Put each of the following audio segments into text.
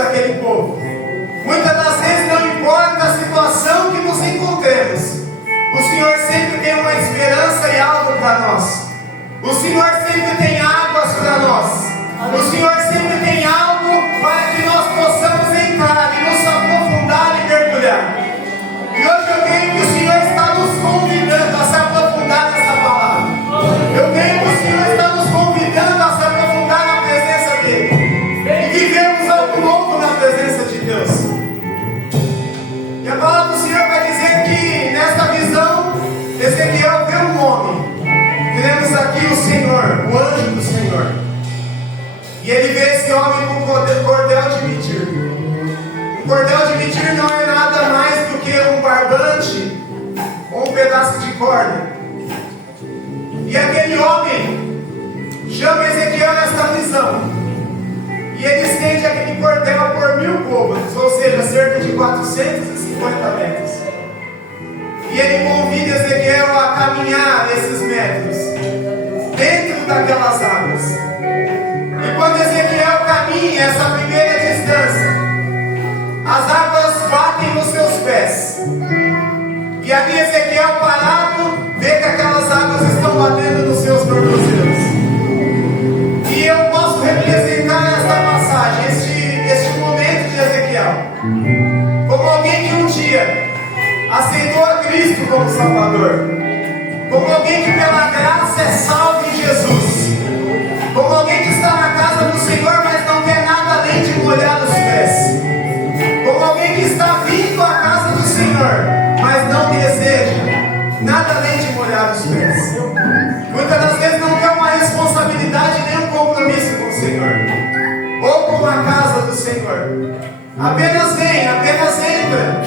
daquele povo. Muitas das vezes não importa a situação que nos encontremos, o Senhor sempre tem uma esperança e algo para nós. O Senhor sempre tem águas para nós. O Senhor sempre tem algo para que nós possamos entrar e nos aprofundar e mergulhar. E hoje eu creio que o Senhor está nos convidando a se aprofundar nessa palavra. Eu creio que o Senhor está nos convidando a se aprofundar na presença dEle e vivermos algo novo na presença de Deus. E a palavra do Senhor vai dizer que nesta visão Ezequiel vê um homem. Temos aqui o Senhor, o anjo do Senhor. E ele vê esse homem com um cordel de medir. Um cordel de medir não é nada mais do que um barbante ou um pedaço de corda. E aquele homem chama Ezequiel nesta visão. E ele estende aquele cordel por 1000 côvados, ou seja, cerca de 450 metros. E ele convida Ezequiel a caminhar esses metros dentro daquelas águas. E quando Ezequiel caminha essa primeira distância, as águas batem nos seus pés. E ali Ezequiel parado vê que aquelas águas estão batendo nos seus tornozelos. E eu posso representar esta passagem, este momento de Ezequiel, como alguém que um dia aceitou a Cristo como Salvador, como alguém que pela graça é salvo em Jesus, como alguém que está na casa do Senhor, mas não quer nada além de molhar os pés, como alguém que está vindo à casa do Senhor, mas não deseja nada além de molhar os pés. Muitas das vezes não quer uma responsabilidade nem um compromisso com o Senhor ou com a casa do Senhor. Apenas vem, apenas entra,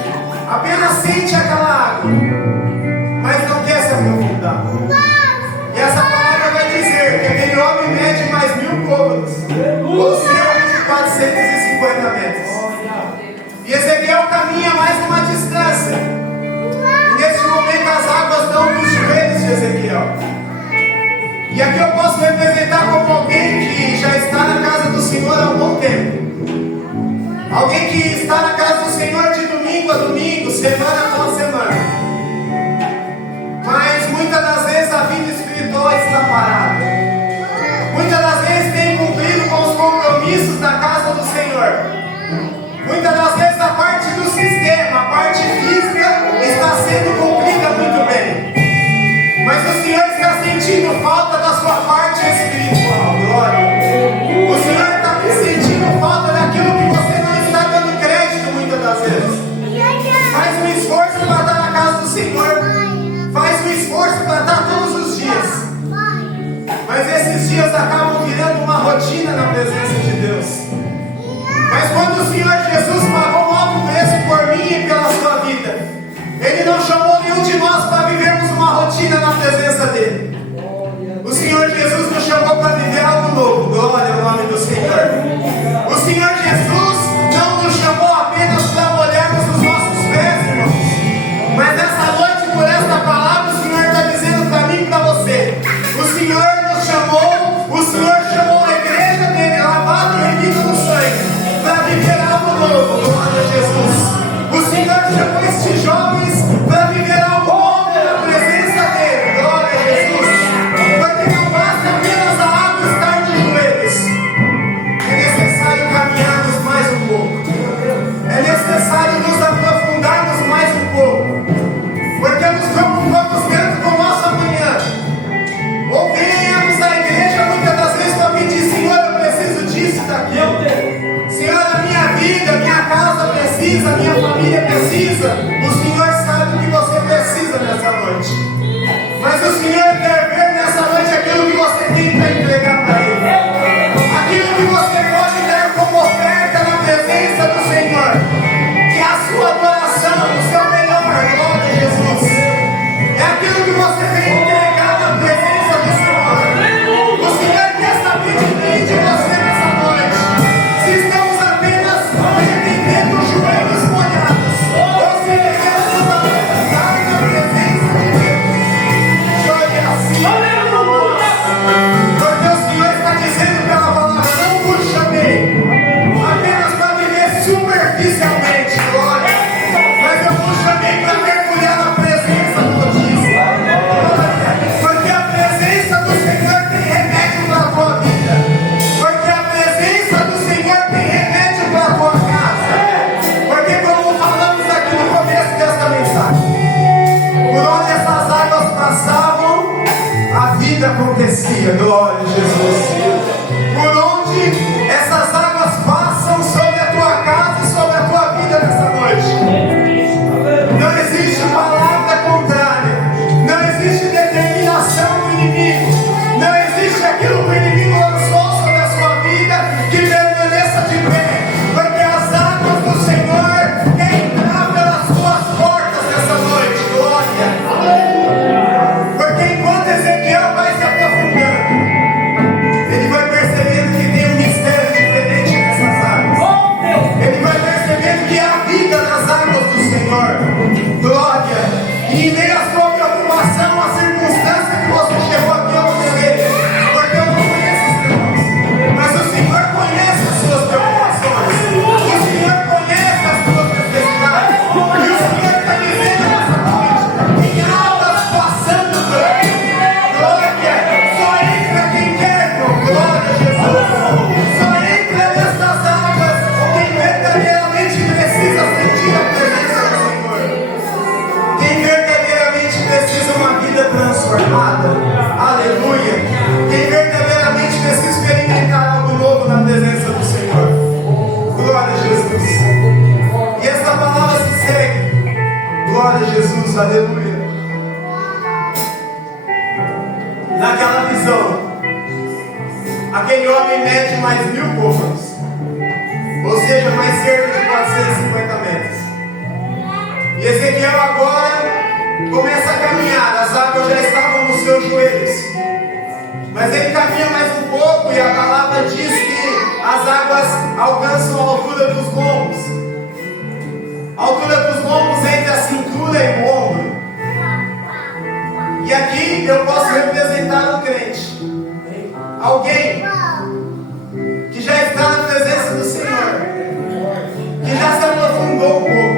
apenas sente aquela água, mas não quer se aprofundar. E essa palavra vai dizer que aquele homem mede mais 1000 côvados, ou cerca de 450 metros. E Ezequiel caminha mais uma distância. E nesse momento as águas dão nos joelhos de Ezequiel. E aqui eu posso representar como alguém que já está na casa do Senhor há um bom tempo. Alguém que está na casa do Senhor de domingo a domingo, semana após semana. Mas muitas das vezes a vida espiritual está parada. Muitas das vezes tem cumprido com os compromissos da casa do Senhor. Muitas das vezes a parte do sistema, a parte física está sendo cumprida muito bem. Mas o Senhor está sentindo falta da sua parte espiritual. Glória. O Senhor está sentindo falta daquilo que você não está dando crédito muitas das vezes. Faz um esforço para estar na casa do Senhor. Faz um esforço para estar todos os dias. Mas esses dias acabam virando uma rotina na presença de Deus. Mas quando o Senhor Jesus pagou um alto preço por mim e pela sua vida, Ele não chamou nenhum de nós para vivermos uma rotina na presença dEle. O Senhor Jesus nos chamou para viver algo novo. Glória ao nome do Senhor. O Senhor Jesus não nos chamou apenas para molharmos os nossos pés, irmãos. Mas nessa noite, por esta palavra, o Senhor está dizendo para mim e para você. O Senhor nos chamou, o Senhor chamou a igreja dele, lavado e remido no sangue, para viver algo novo. Glória a Jesus. O Senhor chamou estes jovens para viver algo novo na presença dele. Glória a Jesus. Porque não basta apenas a água estar nos joelhos. É necessário caminharmos mais um pouco. É necessário nos aprofundarmos mais um pouco. Porque nos preocupamos tanto com o nosso amanhã. Ou venhamos à igreja muitas das vezes para pedir: Senhor, eu preciso disso e daquilo. Senhor, a minha vida, a minha casa precisa, a minha família precisa. superficialmente, glória. Mas eu vos chamei para mergulhar na presença do Altíssimo. Porque a presença do Senhor tem remédio para a tua vida. Porque a presença do Senhor tem remédio para a tua casa. Porque como falamos aqui no começo desta mensagem, por onde essas águas passavam, a vida acontecia. Glória a Jesus. Por onde essas águas passam sobre a tua casa e sobre a tua vida nessa noite. Não existe palavra contrária. Não existe determinação do inimigo. Não existe aquilo que o inimigo lançou sobre a sua vida que permaneça de pé. Porque as águas do Senhor querem entrar pelas tuas portas nessa noite. Glória. Porque enquanto Ezequiel vai se aprofundando, ele vai percebendo que tem um mistério diferente nessas águas. Ele vai percebendo que há vida nas águas do Senhor. Glória. E em meio à sua preocupação, a circunstância que você chegou aqui ao viver, porque eu não conheço os teus, mas o Senhor conhece as suas preocupações. O Senhor conhece as suas necessidades. E o Senhor está dizendo nessa noite: tem águas passando por aí. Glória. Só entra quem quer, irmão. Glória a Jesus. Só entra nessas águas quem verdadeiramente precisa sentir a presença do Senhor. Quem verdadeiramente precisa uma vida transformada. Aleluia. Quem verdadeiramente precisa experimentar algo novo na presença do Senhor. Glória a Jesus. E essa palavra se segue. Glória a Jesus. Aleluia. Naquela visão, aquele homem mede mais 1000 côvados, ou seja, mais cerca de 450 metros. E Ezequiel agora começa a caminhar. As águas já estavam nos seus joelhos, mas ele caminha mais um pouco e a palavra diz que as águas alcançam a altura dos lombos. A altura dos lombos entre a cintura e o ombro. E aqui eu posso representar um crente, alguém que já está na presença do Senhor, que já se aprofundou um pouco,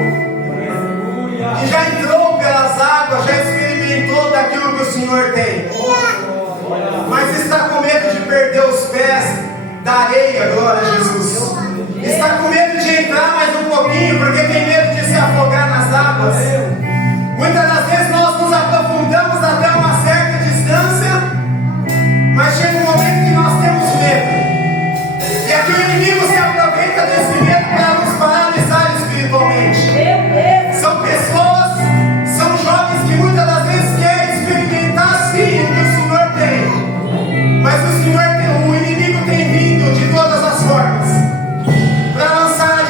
que já entrou pelas águas, já experimentou daquilo que o Senhor tem, mas está com medo de perder os pés da areia. Glória a Jesus. Está com medo de entrar mais um pouquinho, porque tem medo de se afogar nas águas. Muitas das vezes nós nos aprofundamos até uma certa distância, mas chega um momento que nós temos medo. E aqui o inimigo se aproveita desse medo para nos paralisar espiritualmente. São pessoas, são jovens que muitas das vezes querem experimentar sim o que o Senhor tem. Mas o inimigo tem vindo de todas as formas para lançar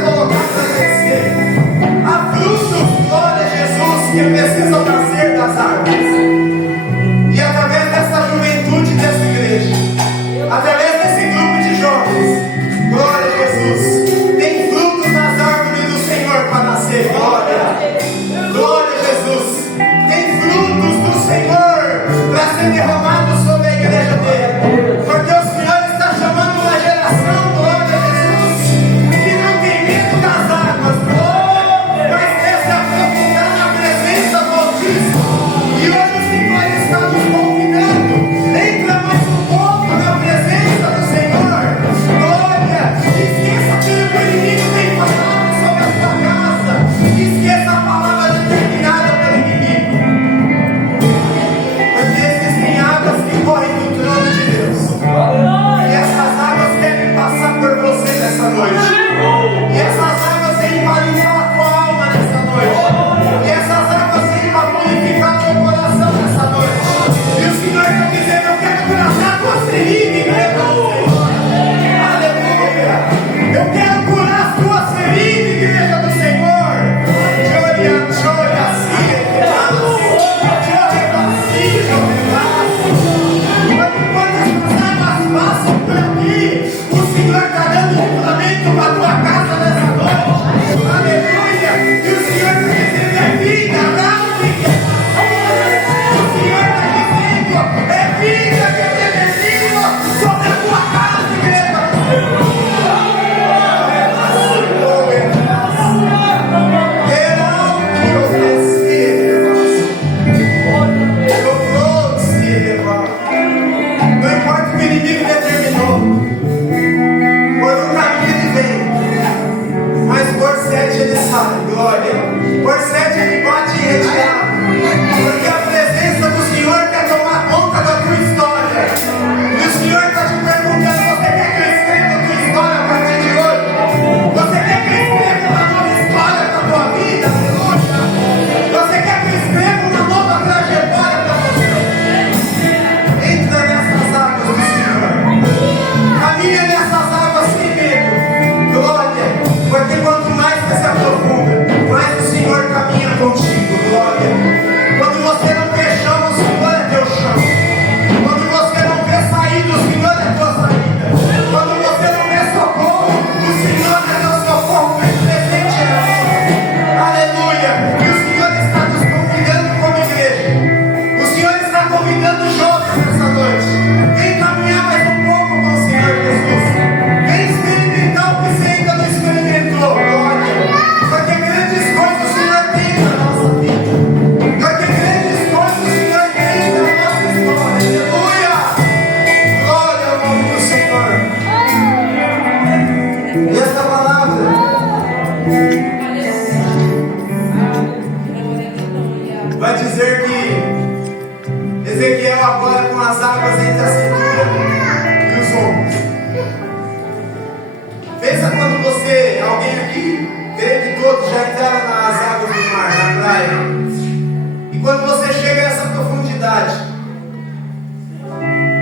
colocar para crescer. Há frutos, glória a Jesus, que precisam nascer das árvores. E através dessa juventude dessa igreja, através desse grupo de jovens, glória a Jesus, tem frutos nas árvores do Senhor para nascer. Glória a Jesus. Tem frutos do Senhor para ser derramados sobre a igreja dele. Porque o Senhor está chamando uma geração, glória a Jesus, que não tem medo das águas, mas quer se aprofundar na presença do Altíssimo. E hoje o Senhor está nos convidando. Entra mais um pouco na presença do Senhor. Glória. Esqueça tudo que o inimigo tem falado sobre a sua casa. Esqueça a palavra determinada pelo inimigo. Porque existem águas que correm do trono de Deus. E essas águas querem passar por você nessa noite. E essas águas vêm para limpar a tua alma nessa noite. E essas águas vêm para purificar o teu coração nessa noite. E o Senhor está dizendo: eu quero curar a tua ferida, igreja do Senhor. Aleluia. Eu quero curar as tuas feridas, igreja do Senhor. Joia, assim, quando as águas passam por aqui, o Senhor está dando livramento para a tua casa nessa noite. Aleluia. E o Senhor está dizendo: é vida, aleluia. O Senhor está dizendo: é vida que eu tenho sobre a tua casa, igreja. Não importa o que o inimigo determinou, por um caminho ele vem, mas por 7 ele sai, glória. Por 7 ele bate em retirada, porque a presença do Senhor quer tomar conta da tua história. E o Senhor está te perguntando: você quer que eu escreva a tua história a partir de hoje? Você quer que eu escreva uma nova história para a tua vida? Aleluia. Você quer que eu escreva uma nova trajetória para você? Entra nessas águas do Senhor. Caminha nessas águas sem medo. Glória. Porque quanto mais você se aprofunda, mais o Senhor caminha contigo. Glória. Quando você não vê chão, o Senhor é teu chão. Quando você não vê saída, o Senhor é tua saída. Quando você não vê socorro, o Senhor é teu socorro presente. Aleluia. E o Senhor está nos convidando como igreja. O Senhor está convidando os jovens nessa noite. Vem caminhar mais um pouco com o Senhor Jesus. Vem experimentar o que você ainda não experimentou. Glória. Porque grandes coisas o Senhor tem na nossa vida. Porque grandes coisas o Senhor tem na nossa história. Aleluia. Glória ao nome do Senhor. E esta palavra vai dizer que Ezequiel agora com as águas entre a cintura e os ombros. Pensa quando você, alguém aqui, creio que todos já entraram nas águas do mar, na praia. E quando você chega a essa profundidade,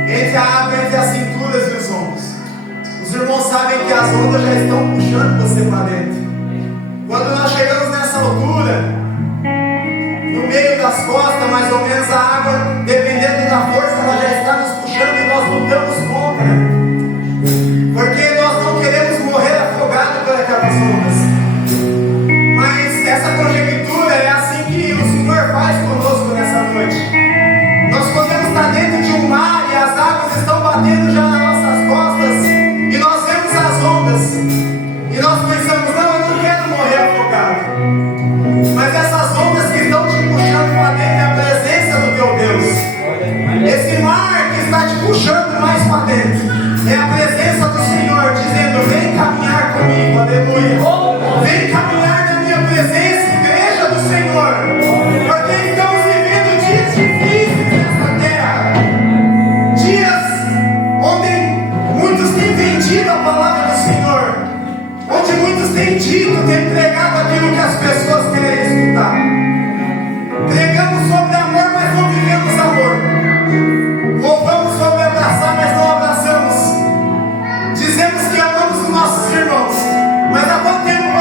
entre a água, entre as cinturas e os ombros, os irmãos sabem que as ondas já estão puxando você para dentro. Quando nós chegamos nessa altura, no meio das costas, mais ou menos, a água, dependendo da força, ela já está nos puxando e nós lutamos contra. Porque nós não queremos morrer afogados por aquelas ondas. Mas essa conjectura é assim que o Senhor faz conosco nessa noite. Nós podemos estar dentro de um mar e as águas estão batendo já nas nossas costas e nós vemos as ondas. E nós pensamos: não, eu não quero morrer afogado. Mas essas ondas que estão te puxando para dentro é a presença do teu Deus. Esse mar que está te puxando mais para dentro é a presença do Senhor dizendo: vem caminhar comigo, aleluia. Vem caminhar na minha presença, igreja do Senhor. Porque estamos vivendo dias difíceis nessa terra. Dias onde muitos têm vendido a palavra do Senhor. Onde muitos têm dito, têm pregado aquilo que as pessoas querem escutar. Pregamos sobre amor, mas não vivemos amor. Louvamos sobre abraçar, mas não abraçamos. Dizemos que amamos os nossos irmãos, mas há quanto tempo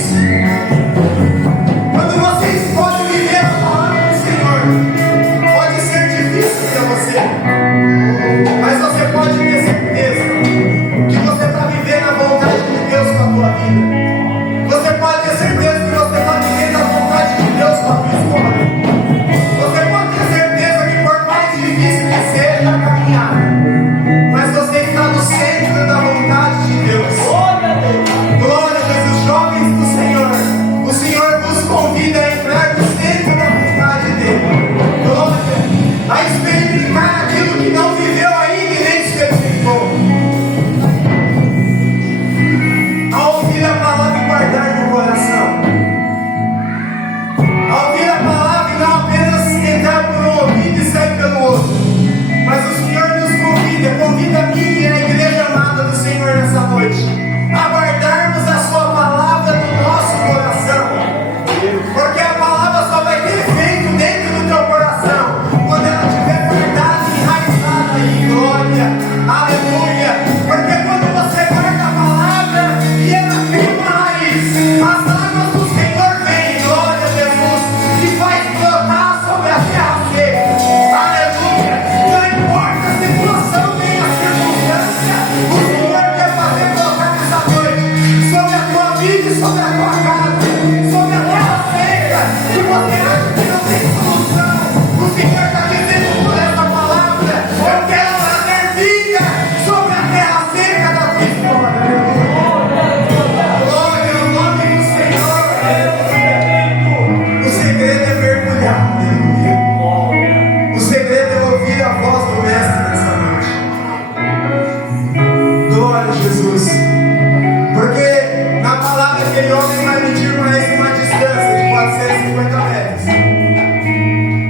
disso. Quando você escolhe viver a palavra do Senhor, pode ser difícil para você, mas você pode ter certeza que você está vivendo a vontade de Deus com a tua vida. Você pode ter certeza que você está vivendo a vontade de Deus com a tua história. Você pode ter certeza que por mais difícil que seja a caminhada, mas você está no centro da vontade de Deus. Glória a Deus, os jovens do Senhor. O Senhor vos convida a entrar no centro da vontade dele. Glória a experimentar aquilo que não viveu ainda e nem experimentou. A ouvir a palavra e guardar no coração. A ouvir a palavra e não apenas entrar por um ouvido e sair pelo outro. Mas o Senhor nos convida a mim e a igreja amada do Senhor nessa noite, a guardarmos a sua palavra no nosso coração. Porque a palavra só vai ter efeito dentro do teu coração quando ela estiver guardada e enraizada aí. Glória, aleluia. Porque quando você guarda a palavra e ela cria uma raiz, as águas do Senhor vêm, glória a Jesus, e faz brotar sobre a terra seca. Aleluia. Não importa a situação nem a circunstância, o Senhor quer fazer brotar nessa noite sobre a tua vida e sobre a tua casa, sobre a terra seca, que você acha que não tem solução. O Senhor está dizendo por essa palavra: eu quero trazer vida sobre a terra seca da tua história. Glória ao nome do Senhor. O segredo é mergulhar. O segredo é ouvir a voz do Mestre nessa noite. Glória a Jesus. Porque na palavra aquele homem vai medir mais uma distância de 450 metros.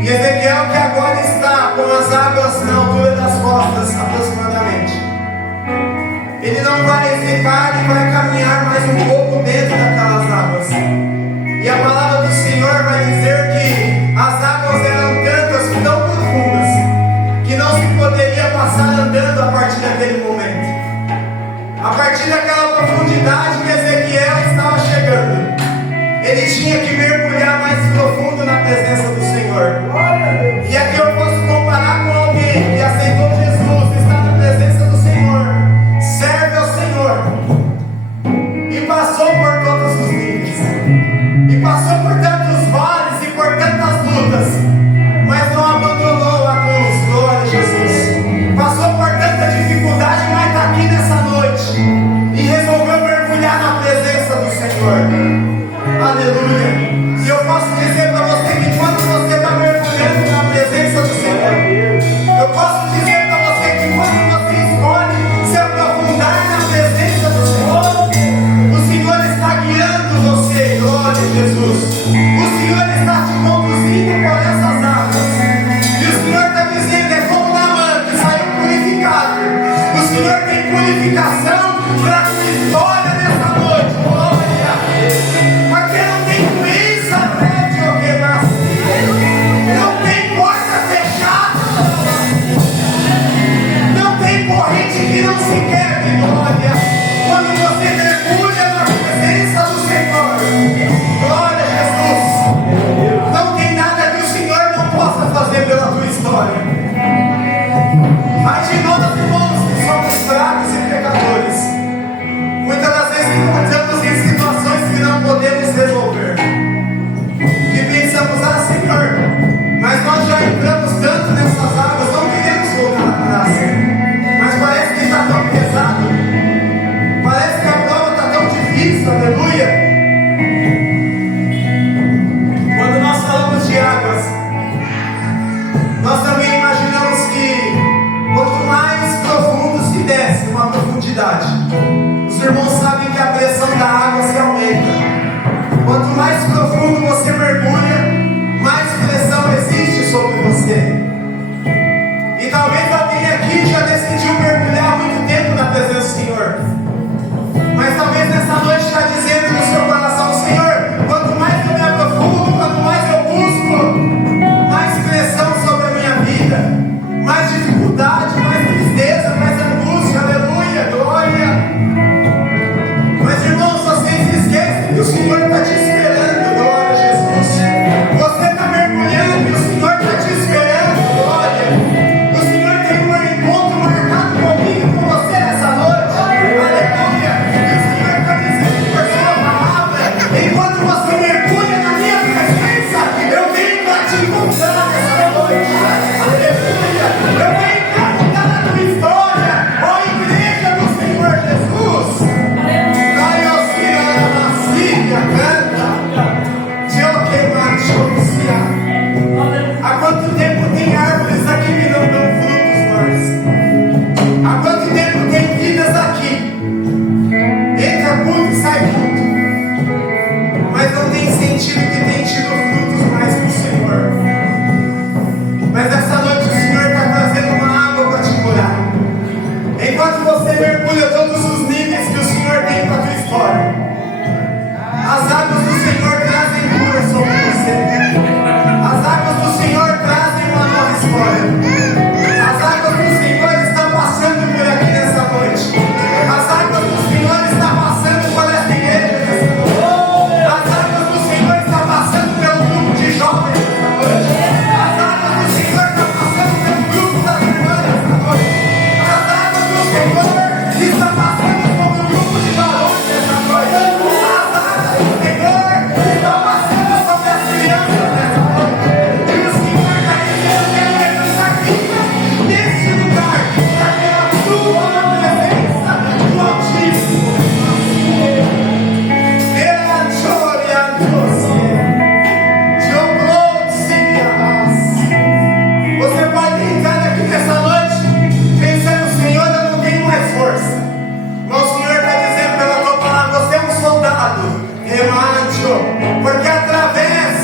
E Ezequiel, que agora está com as águas na altura das costas, aproximadamente, ele não vai hesitar e vai caminhar mais um pouco dentro daquelas águas. E a palavra do Senhor vai dizer que as águas eram tantas, tão profundas, que não se poderia passar andando a partir daquele momento. A partir daquela profundidade que Ezequiel estava chegando, ele tinha que mergulhar mais profundo na presença do Senhor. E aqui eu posso comparar com alguém que aceitou Jesus, está na presença do Senhor, serve ao Senhor, e passou por todos os níveis, e passou por tantos vales e por tantas lutas, mas não abandonou a cruz. Glória a Jesus. Passou por tanta dificuldade, mas está aqui nessa noite e resolveu mergulhar na presença do Senhor. Aleluia. E eu posso dizer para você que quando você está mergulhando na presença do Senhor, eu posso dizer para você que quando você escolhe se aprofundar na presença do Senhor, o Senhor está guiando você. Glória a Jesus. O Senhor está te conduzindo por essas águas. E o Senhor está dizendo: é como Naamã que saiu purificado. O Senhor tem purificação para a sua história nessa noite. Glória. Porque não tem doença prévia ou renascida. Não tem porta fechada. Não tem corrente que não se quebre. Glória. Quando você mergulha na presença do Senhor, glória a Jesus, não tem nada que o Senhor não possa fazer pela tua história. Mas de nós, irmãos, que somos fracos e pecadores, muitas das vezes encontramos em situações que não podemos resolver, que pensamos: ah, Senhor, mas nós já entramos tanto nessas águas, não queremos voltar atrás. Mas parece que está tão pesado, parece que a prova está tão difícil. Aleluia. Quando nós falamos de águas, nós também imaginamos que quanto mais profundo se desce, uma profundidade, os irmãos sabem que a pressão da água se aumenta. Quanto mais profundo você mergulha, mais pressão existe sobre você. E talvez alguém aqui já decidiu mergulhar há muito tempo na presença do Senhor, mas talvez nessa noite está dizendo no seu coração: Senhor, quanto mais eu me aprofundo, quanto mais eu busco, mais pressão sobre a minha vida, mais dificuldade, mais tristeza, mais angústia. Aleluia, glória. você mergulha todos os níveis que o Senhor tem para a tua história. As águas do Senhor trazem cura sobre você. As águas do Senhor trazem uma nova história. As águas do Senhor estão passando por aqui nessa noite. As águas do Senhor estão passando por esta igreja nessa noite. As águas do Senhor estão passando pelo grupo de jovens nessa noite. As águas do Senhor estão passando pelo grupo das irmãs nessa noite. As águas do Senhor estão passando pelo grupo de valores nessa noite. As águas do Senhor estão passando sobre as crianças nessa noite. E o Senhor está dizendo que Ele está aqui, nesse lugar, para ter a sua presença do Altíssimo. Você pode entrar aqui nessa noite pensando, Senhor, eu não tenho mais força. Mas o Senhor está dizendo pela tua palavra, você é um soldado, remancho, porque através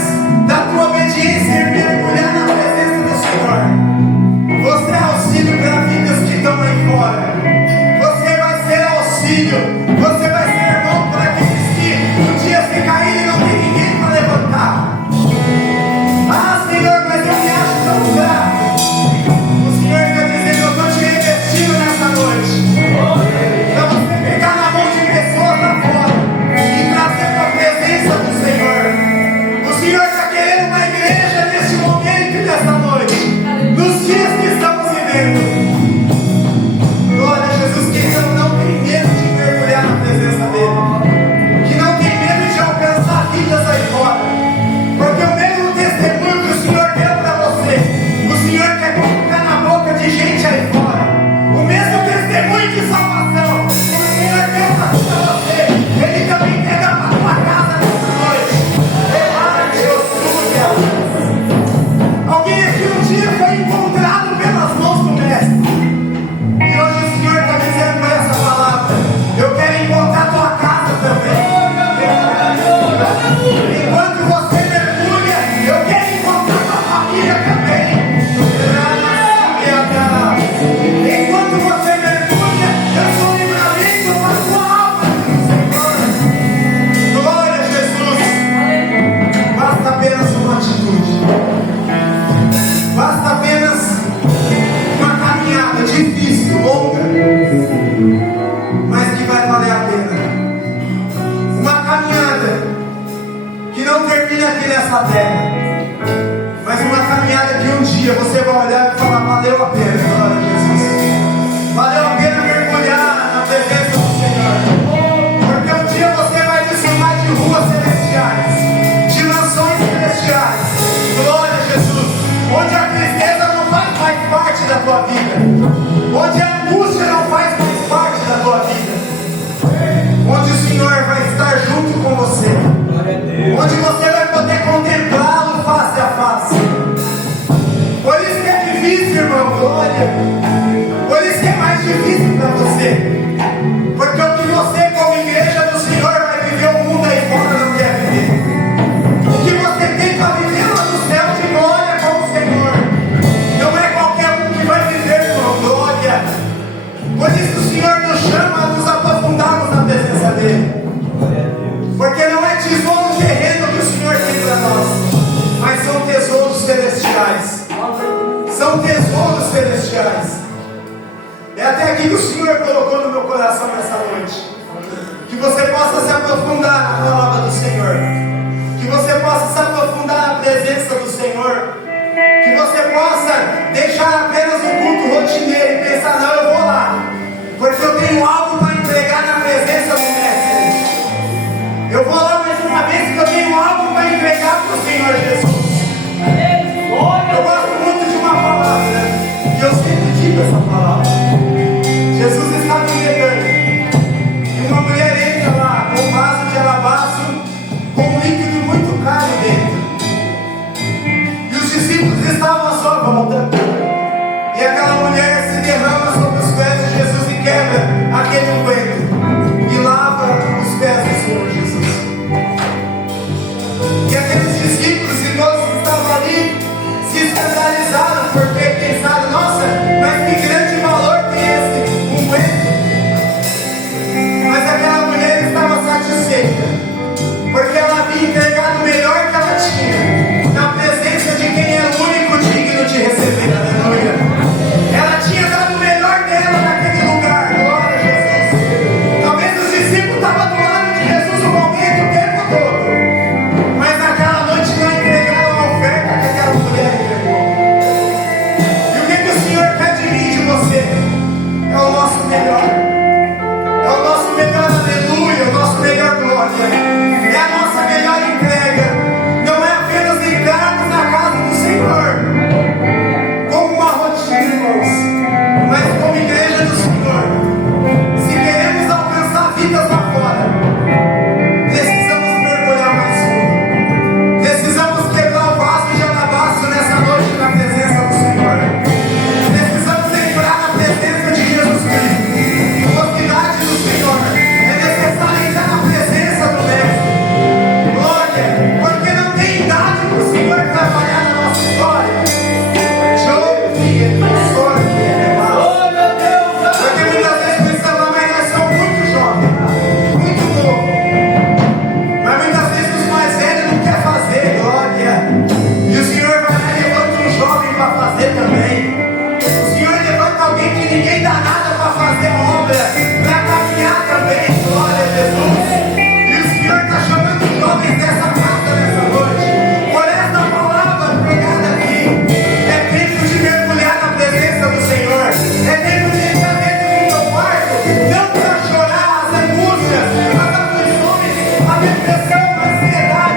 da tua obediência e mergulhar na presença do Senhor, você é auxílio para vidas que estão aí fora. Você vai ser auxílio, você vai ser irmão para aqueles que um dia se caírem e não tem ninguém para levantar. Ah, Senhor, mas eu me acho tão fraco. O Senhor está dizendo, eu estou te revestindo nessa noite. Para você pegar na mão de pessoas lá fora e trazer para a presença do Senhor. O Senhor está querendo uma igreja neste momento e nessa noite, nos dias que estamos vivendo. Glória a Jesus, que não tem medo de mergulhar na presença dEle, que não tem medo de alcançar vidas aí fora, porque o mesmo testemunho que o Senhor deu para você, o Senhor quer colocar na boca de gente aí fora. O mesmo testemunho de salvação que o Senhor deu para você, Ele também quer dar para a tua casa nessa noite. Alguém aqui um dia foi encontrado pelas mãos do Mestre, e hoje o Senhor está dizendo com essa palavra, eu quero encontrar a tua casa também. Enquanto você mergulha, eu quero encontrar a tua família também. Enquanto você mergulha, eu sou livramento para a tua alma, Senhor. Glória a Jesus. Basta apenas uma atitude. Basta apenas uma caminhada difícil, longa, mas que vai valer a pena. Uma caminhada que não termina aqui nessa terra, mas uma caminhada que um dia você vai olhar e falar, valeu a pena, glória a Jesus. Valeu a pena mergulhar na presença do Senhor, porque um dia você vai desfrutar de ruas celestiais, de mansões celestiais, glória a Jesus, onde a tristeza não faz mais parte da tua vida, onde a angústia não faz mais parte da tua vida, onde o Senhor vai estar junto com você, onde você vai poder contemplá-lo face a face. Por isso que é difícil, irmão, glória. Por isso que é mais difícil para você, porque o que você como igreja do Senhor vai viver, o mundo aí fora não quer viver. O que você tem para viver lá no céu de glória com o Senhor, não é qualquer um que vai viver, irmão, glória. Por isso o Senhor nos chama a nos aprofundarmos na presença dEle, porque não é tesouro terreno que o Senhor tem para nós, mas são tesouros celestiais. São tesouros celestiais. É até aqui que o Senhor colocou no meu coração nessa noite, que você possa se aprofundar na palavra do Senhor, que você possa se aprofundar na presença do Senhor, que você possa deixar apenas um culto rotineiro e pensar, não, eu vou lá, porque eu tenho algo para entregar na presença do Mestre. Eu vou lá mais uma vez, porque eu tenho algo para entregar para o Senhor Jesus. Eu gosto muito de uma palavra, e eu sempre digo essa palavra. Jesus está me pregando, e uma mulher entra lá com um vaso de alabastro com um líquido muito caro dentro, e os discípulos estavam à sua volta, e aquela mulher se derrama sobre os pés de Jesus e quebra aquele unguento.